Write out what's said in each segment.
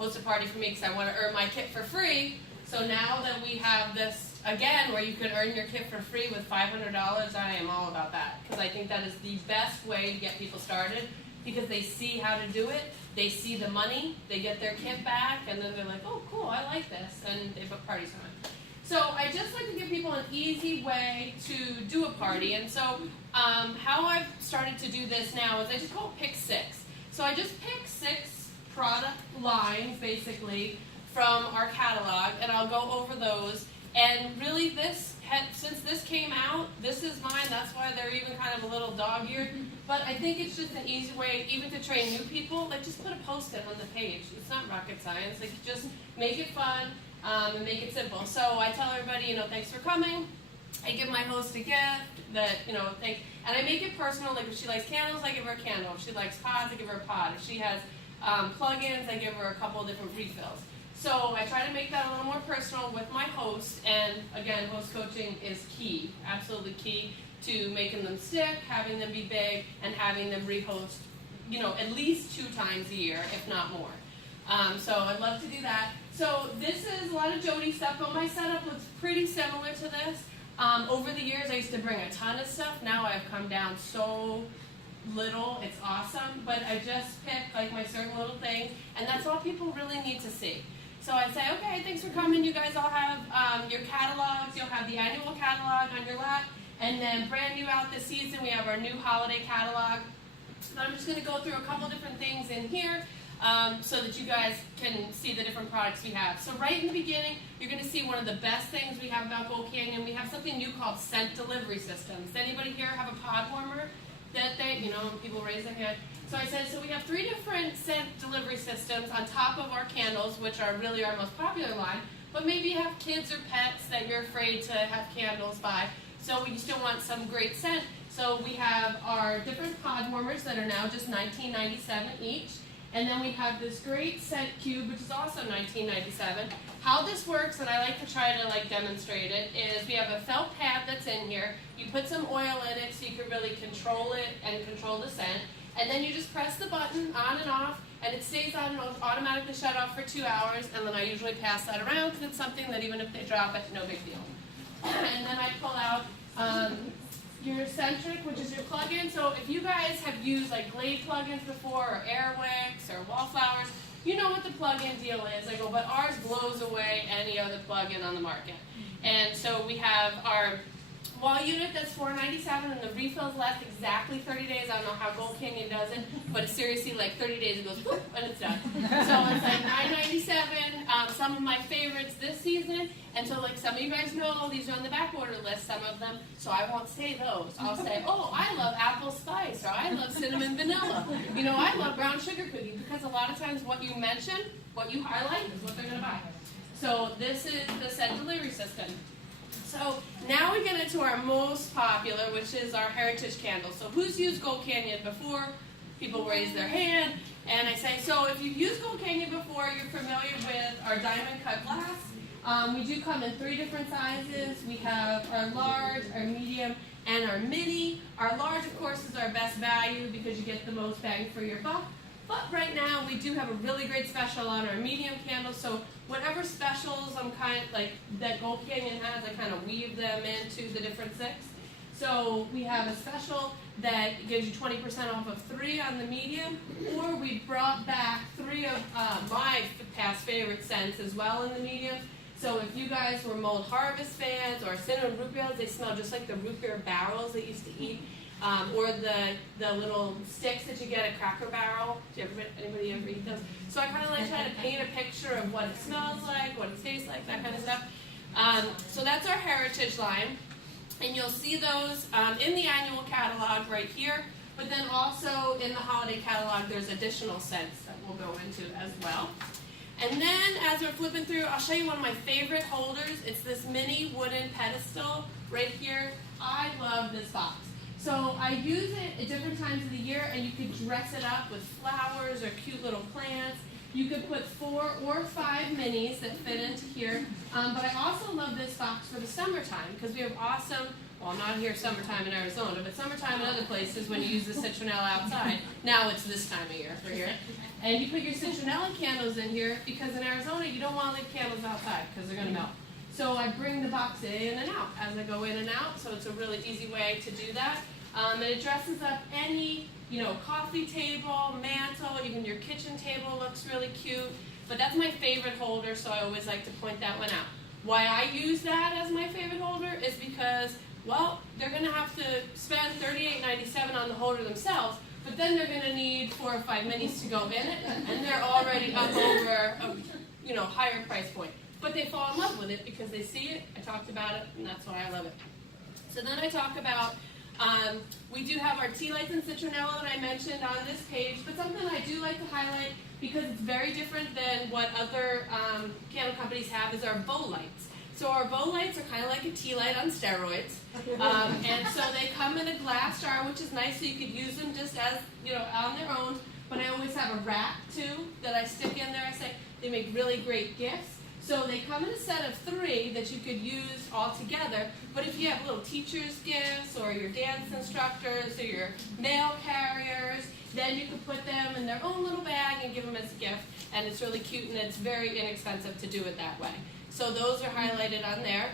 host a party for me because I want to earn my kit for free. So now that we have this, again, where you can earn your kit for free with $500, I am all about that. Because I think that is the best way to get people started. Because they see how to do it, they see the money, they get their kit back, and then they're like, oh, cool, I like this, and they book parties on it. So I just like to give people an easy way to do a party. And so how I've started to do this now is I just call it Pick 6. So I just pick 6 product lines, basically, from our catalog, and I'll go over those. And really, since this came out, this is mine. That's why they're even kind of a little dog-eared. But I think it's just an easy way, even to train new people. Like, just put a Post-it on the page. It's not rocket science. Like, just make it fun and make it simple. So I tell everybody, thanks for coming. I give my host a gift that, and I make it personal. Like, if she likes candles, I give her a candle. If she likes pods, I give her a pod. If she has plug-ins, I give her a couple of different refills. So I try to make that a little more personal with my host, and again, host coaching is key, absolutely key to making them stick, having them be big, and having them rehost, at least 2 times a year, if not more. So I'd love to do that. So this is a lot of Jody stuff, but my setup looks pretty similar to this. Over the years, I used to bring a ton of stuff. Now I've come down so little, it's awesome, but I just pick like my certain little thing, and that's all people really need to see. So I say, okay, thanks for coming. You guys all have your catalogs. You'll have the annual catalog on your lap. And then brand new out this season, we have our new holiday catalog. But I'm just going to go through a couple different things in here so that you guys can see the different products we have. So right in the beginning, you're going to see one of the best things we have about Gold Canyon. We have something new called scent delivery systems. Does anybody here have a pod warmer that people raise their hand? So I said, so we have 3 different scent delivery systems on top of our candles, which are really our most popular line, but maybe you have kids or pets that you're afraid to have candles by, so you still want some great scent. So we have our different pod warmers that are now just $19.97 each, and then we have this great scent cube, which is also $19.97. How this works, and I like to try to demonstrate it, is we have a felt pad that's in here. You put some oil in it so you can really control it and control the scent. And then you just press the button on and off, and it stays on and automatically shut off for 2 hours, and then I usually pass that around because it's something that even if they drop it, no big deal. And then I pull out your Centric, which is your plug-in. So if you guys have used Glade plug-ins before, or Airwicks, or Wallflowers, you know what the plug-in deal is. I go, but ours blows away any other plug-in on the market. And so we have our wall unit that's $4.97, and the refills last exactly 30 days. I don't know how Gold Canyon does it, but seriously, 30 days it goes whoop, and it's done. So it's $9.97. Some of my favorites this season, and so some of you guys know these are on the back order list, some of them. So I won't say those. I'll say, oh, I love apple spice, or I love cinnamon vanilla. I love brown sugar cookie, because a lot of times what you mention, what you highlight, is what they're going to buy. So this is the scent delivery system. So now we get into our most popular, which is our heritage candle. So who's used Gold Canyon before? People raise their hand. And I say, so if you've used Gold Canyon before, you're familiar with our diamond cut glass. We do come in 3 different sizes. We have our large, our medium, and our mini. Our large, of course, is our best value because you get the most bang for your buck. But right now, we do have a really great special on our medium candles. So whatever specials that Gold Canyon has, I kind of weave them into the different 6. So we have a special that gives you 20% off of 3 on the medium, or we brought back 3 of my past favorite scents as well in the medium. So if you guys were Mold Harvest fans or cinnamon root beers, they smell just like the root beer barrels they used to eat. Or the little sticks that you get at Cracker Barrel. Anybody ever eat those? So I kind of try to paint a picture of what it smells like, what it tastes like, that kind of stuff. So that's our heritage line. And you'll see those in the annual catalog right here. But then also in the holiday catalog, there's additional scents that we'll go into as well. And then as we're flipping through, I'll show you one of my favorite holders. It's this mini wooden pedestal right here. I love this box. So I use it at different times of the year, and you could dress it up with flowers or cute little plants. You could put 4 or 5 minis that fit into here. But I also love this box for the summertime because we have awesome well, not here summertime in Arizona, but summertime in other places when you use the citronella outside. Now it's this time of year for here. And you put your citronella candles in here because in Arizona you don't want to leave candles outside because they're going to melt. So I bring the box in and out as I go in and out, so it's a really easy way to do that. And it dresses up any, coffee table, mantle, even your kitchen table looks really cute. But that's my favorite holder, so I always like to point that one out. Why I use that as my favorite holder is because, well, they're going to have to spend $38.97 on the holder themselves, but then they're going to need 4 or 5 minis to go in it, and they're already up over a higher price point. But they fall in love with it because they see it, I talked about it, and that's why I love it. So then I talk about, we do have our tea lights and citronella that I mentioned on this page, but something I do like to highlight because it's very different than what other candle companies have is our bow lights. So our bow lights are kind of like a tea light on steroids. And so they come in a glass jar, which is nice, so you could use them just as, on their own. But I always have a wrap, too, that I stick in there. I say they make really great gifts. So they come in a set of 3 that you could use all together. But if you have little teacher's gifts or your dance instructors or your mail carriers, then you can put them in their own little bag and give them as a gift. And it's really cute and it's very inexpensive to do it that way. So those are highlighted on there.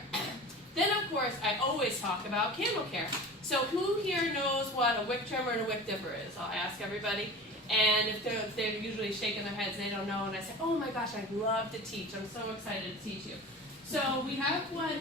Then, of course, I always talk about candle care. So who here knows what a wick trimmer and a wick dipper is? I'll ask everybody. And if they're usually shaking their heads, they don't know, and I say, oh my gosh, I'd love to teach. I'm so excited to teach you. So we have what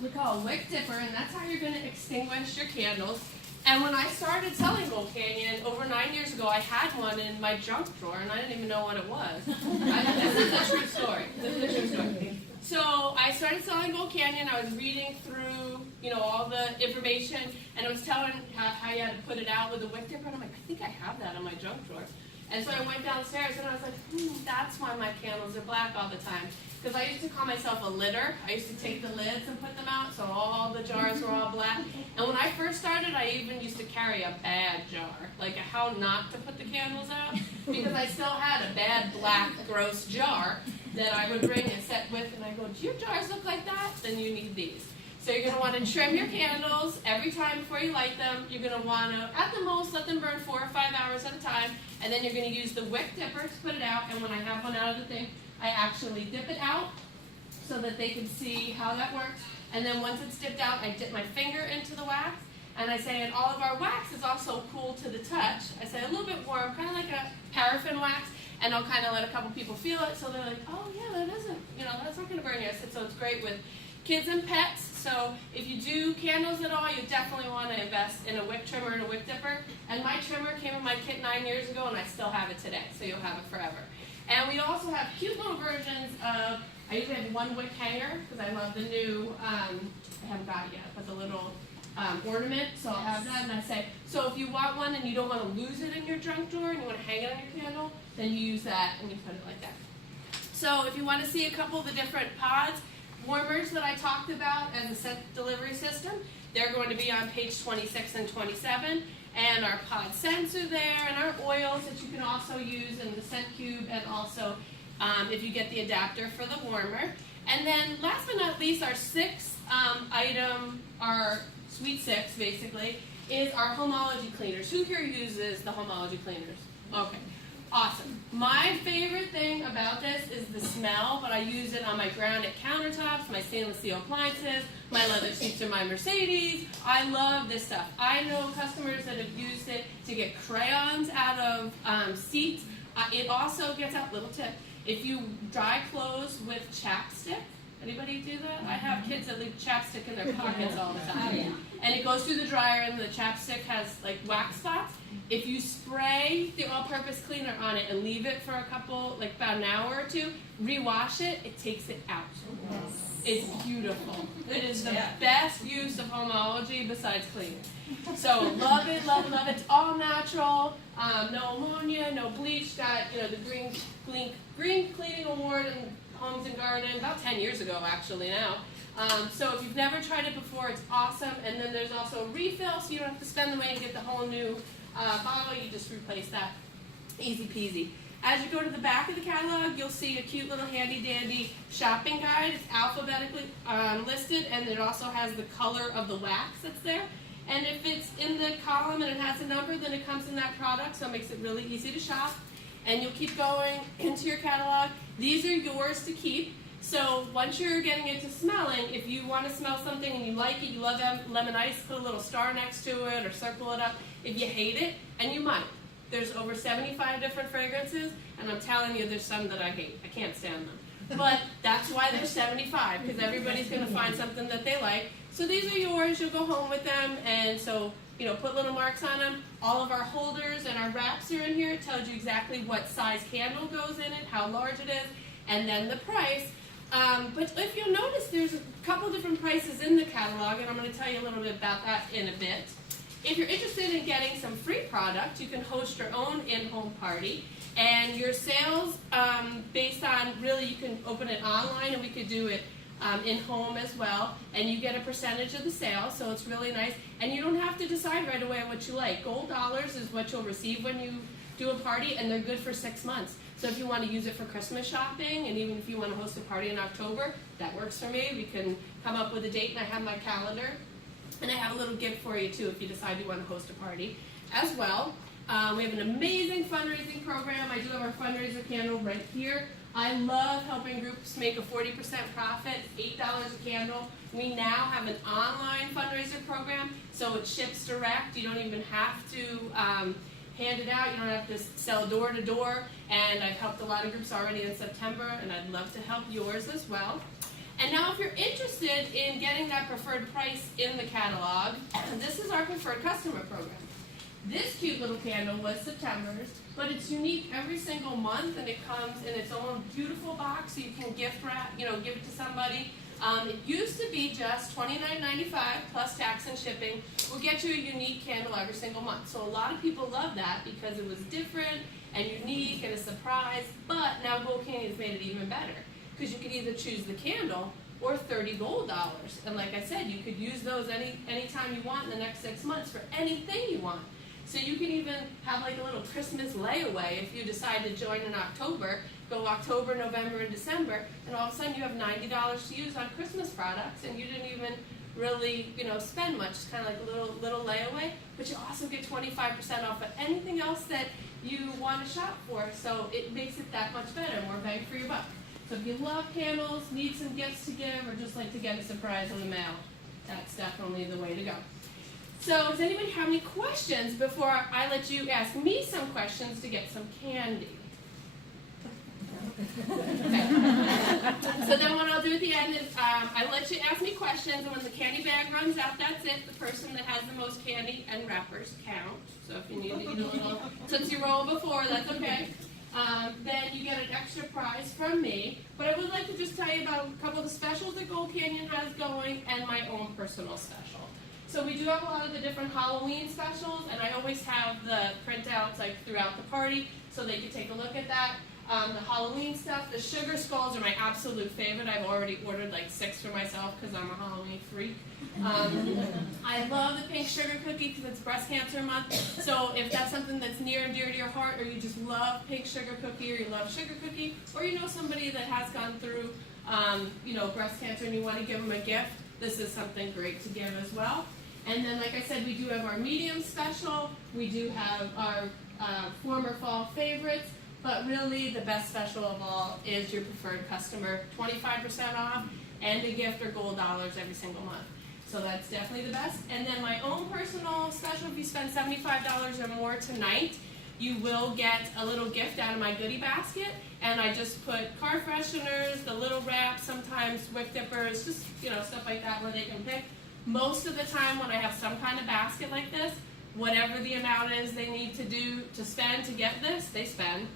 we call a wick dipper, and that's how you're going to extinguish your candles. And when I started selling Gold Canyon over 9 years ago, I had one in my junk drawer, and I didn't even know what it was. This is a true story. This is a true story. So I started selling Gold Canyon. I was reading through, all the information, and it was telling how you had to put it out with a wick dipper. And I'm like, I think I have that in my junk drawer. And so I went downstairs, and I was like, that's why my candles are black all the time. Because I used to call myself a litter. I used to take the lids and put them out, so all the jars were all black. And when I first started, I even used to carry a bad jar, like how not to put the candles out, because I still had a bad, black, gross jar that I would bring and set with, and I go, do your jars look like that? Then you need these. So you're going to want to trim your candles every time before you light them. You're going to want to, at the most, let them burn 4 or 5 hours at a time, and then you're going to use the wick dipper to put it out, and when I have one out of the thing, I actually dip it out so that they can see how that works. And then once it's dipped out, I dip my finger into the wax. And I say, and all of our wax is also cool to the touch. I say a little bit warm, kind of like a paraffin wax. And I'll kind of let a couple people feel it. So they're like, oh yeah, that isn't, that's not going to burn you. I said, so it's great with kids and pets. So if you do candles at all, you definitely want to invest in a wick trimmer and a wick dipper. And my trimmer came in my kit 9 years ago, and I still have it today. So you'll have it forever. And we also have cute little versions of, I usually have one wick hanger, because I love the new, I haven't got it yet, but the little ornament, so I'll have that, and I say, so if you want one and you don't want to lose it in your junk drawer and you want to hang it on your candle, then you use that and you put it like that. So if you want to see a couple of the different pods, warmers that I talked about as a scent delivery system, they're going to be on page 26 and 27. And our pod scents are there, and our oils that you can also use in the scent cube, and also if you get the adapter for the warmer. And then last but not least, our 6th item, our Sweet 6 basically, is our homology cleaners. Who here uses the homology cleaners? Okay. Awesome. My favorite thing about this is the smell, but I use it on my granite countertops, my stainless steel appliances, my leather seats in my Mercedes. I love this stuff. I know customers that have used it to get crayons out of seats. It also gets out, little tip, if you dry clothes with chapstick. Anybody do that? I have kids that leave chapstick in their pockets all the time. And it goes through the dryer and the chapstick has like wax spots. If you spray the all-purpose cleaner on it and leave it for a couple, like about an hour or two, rewash it, it takes it out. Yes. It's beautiful. It is the best use of homology besides cleaning. So love it, love it, love it. It's all natural, no ammonia, no bleach. Got the green cleaning award in Homes and Garden about 10 years ago actually now. So if you've never tried it before, it's awesome. And then there's also a refill, so you don't have to spend the money and get the whole new bottle. You just replace that. Easy peasy. As you go to the back of the catalog, you'll see a cute little handy dandy shopping guide. It's alphabetically listed, and it also has the color of the wax that's there. And if it's in the column and it has a number, then it comes in that product, so it makes it really easy to shop. And you'll keep going into your catalog. These are yours to keep. So once you're getting into smelling, if you want to smell something and you like it, you love lemon ice, put a little star next to it or circle it up. If you hate it, and you might, there's over 75 different fragrances, and I'm telling you there's some that I hate. I can't stand them. But that's why there's 75, because everybody's going to find something that they like. So these are yours. You'll go home with them, and so, you know, put little marks on them. All of our holders and our wraps are in here. It tells you exactly what size candle goes in it, how large it is, and then the price. But if you'll notice, there's a couple different prices in the catalog, and I'm going to tell you a little bit about that in a bit. If you're interested in getting some free product, you can host your own in-home party, and your sales, based on, really, you can open it online, and we could do it in-home as well, and you get a percentage of the sale, so it's really nice, and you don't have to decide right away what you like. Gold dollars is what you'll receive when you do a party, and they're good for 6 months. So if you want to use it for Christmas shopping, and even if you want to host a party in October, that works for me. We can come up with a date, and I have my calendar. And I have a little gift for you, too, if you decide you want to host a party as well. We have an amazing fundraising program. I do have our fundraiser candle right here. I love helping groups make a 40% profit, $8 a candle. We now have an online fundraiser program, so it ships direct. You don't even have to hand it out. You don't have to sell door to door. And I've helped a lot of groups already in September, and I'd love to help yours as well. And now if you're interested in getting that preferred price in the catalog, this is our preferred customer program. This cute little candle was September's, but it's unique every single month, and it comes in its own beautiful box, so you can gift wrap, you know, give it to somebody. It used to be just $29.95 plus tax and shipping. We'll get you a unique candle every single month. So a lot of people love that because it was different and unique and a surprise, but now Gold Canyon's made it even better, because you could either choose the candle or 30 gold dollars. And like I said, you could use those anytime you want in the next 6 months for anything you want. So you can even have like a little Christmas layaway if you decide to join in October, go October, November, and December, and all of a sudden you have $90 to use on Christmas products, and you didn't even really, you know, spend much. It's kind of like a little layaway, but you also get 25% off of anything else that you want to shop for. So it makes it that much better, more bang for your buck. So if you love candles, need some gifts to give, or just like to get a surprise in the mail, that's definitely the way to go. So does anybody have any questions before I let you ask me some questions to get some candy? Okay. So then what I'll do at the end is I let you ask me questions, and when the candy bag runs out, that's it. The person that has the most candy and wrappers count. So if you need to eat a little Tootsie Roll before, that's okay. Then you get an extra prize from me. But I would like to just tell you about a couple of the specials that Gold Canyon has going and my own personal special. So we do have a lot of the different Halloween specials, and I always have the printouts like throughout the party so that you can take a look at that. The Halloween stuff, the sugar skulls are my absolute favorite. I've already ordered like 6 for myself because I'm a Halloween freak. I love the pink sugar cookie because it's breast cancer month. So if that's something that's near and dear to your heart, or you just love pink sugar cookie, or you love sugar cookie, or you know somebody that has gone through you know, breast cancer and you want to give them a gift, this is something great to give as well. And then, like I said, we do have our medium special. We do have our former fall favorites. But really, the best special of all is your preferred customer, 25% off, and a gift or gold dollars every single month. So that's definitely the best. And then my own personal special, if you spend $75 or more tonight, you will get a little gift out of my goodie basket. And I just put car fresheners, the little wraps, sometimes wick dippers, just, you know, stuff like that where they can pick. Most of the time when I have some kind of basket like this, whatever the amount is they need to do to spend to get this, they spend.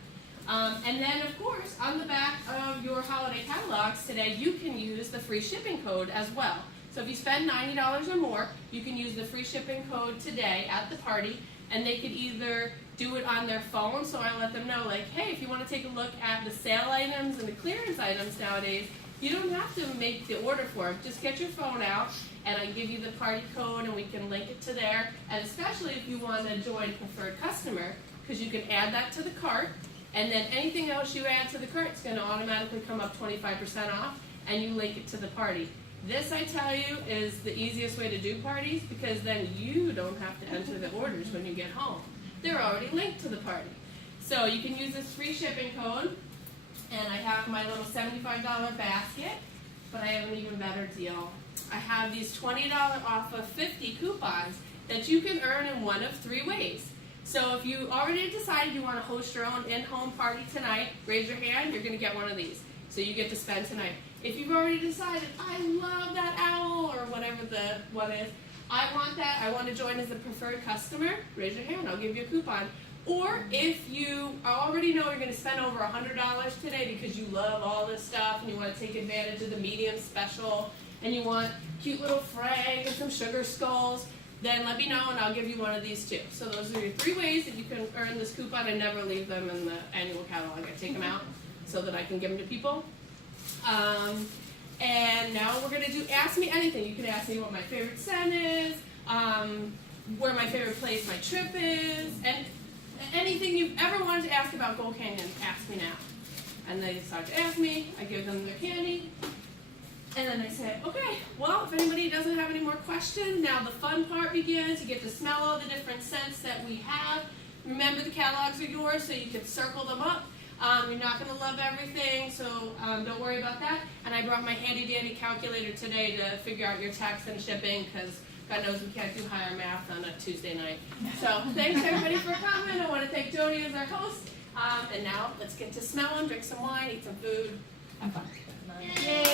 And then, of course, on the back of your holiday catalogs today, you can use the free shipping code as well. So if you spend $90 or more, you can use the free shipping code today at the party, and they could either do it on their phone, so I let them know, like, hey, if you want to take a look at the sale items and the clearance items nowadays, you don't have to make the order for it. Just get your phone out, and I give you the party code, and we can link it to there. And especially if you want to join preferred customer, because you can add that to the cart. And then anything else you add to the cart is going to automatically come up 25% off, and you link it to the party. This, I tell you, is the easiest way to do parties, because then you don't have to enter the orders when you get home. They're already linked to the party. So you can use this free shipping code, and I have my little $75 basket, but I have an even better deal. I have these $20 off of 50 coupons that you can earn in one of 3 ways. So if you already decided you want to host your own in-home party tonight, raise your hand, you're going to get one of these. So you get to spend tonight. If you've already decided, I love that owl, or whatever the one is, I want that, I want to join as a preferred customer, raise your hand, I'll give you a coupon. Or if you already know you're going to spend over $100 today because you love all this stuff and you want to take advantage of the medium special and you want cute little Frank and some sugar skulls, then let me know and I'll give you one of these too. So those are your 3 ways that you can earn this coupon. I never leave them in the annual catalog. I take them out so that I can give them to people. And now we're going to do Ask Me Anything. You can ask me what my favorite scent is, where my favorite place my trip is, and anything you've ever wanted to ask about Gold Canyon, ask me now. And they start to ask me, I give them their candy, and then I say, okay, well, if anybody doesn't have any more questions, now the fun part begins. You get to smell all the different scents that we have. Remember, the catalogs are yours, so you can circle them up. You're not going to love everything, so don't worry about that. And I brought my handy-dandy calculator today to figure out your tax and shipping, because God knows we can't do higher math on a Tuesday night. So thanks, everybody, for coming. I want to thank Jody as our host. And now let's get to smelling, drink some wine, eat some food, have fun. Yay.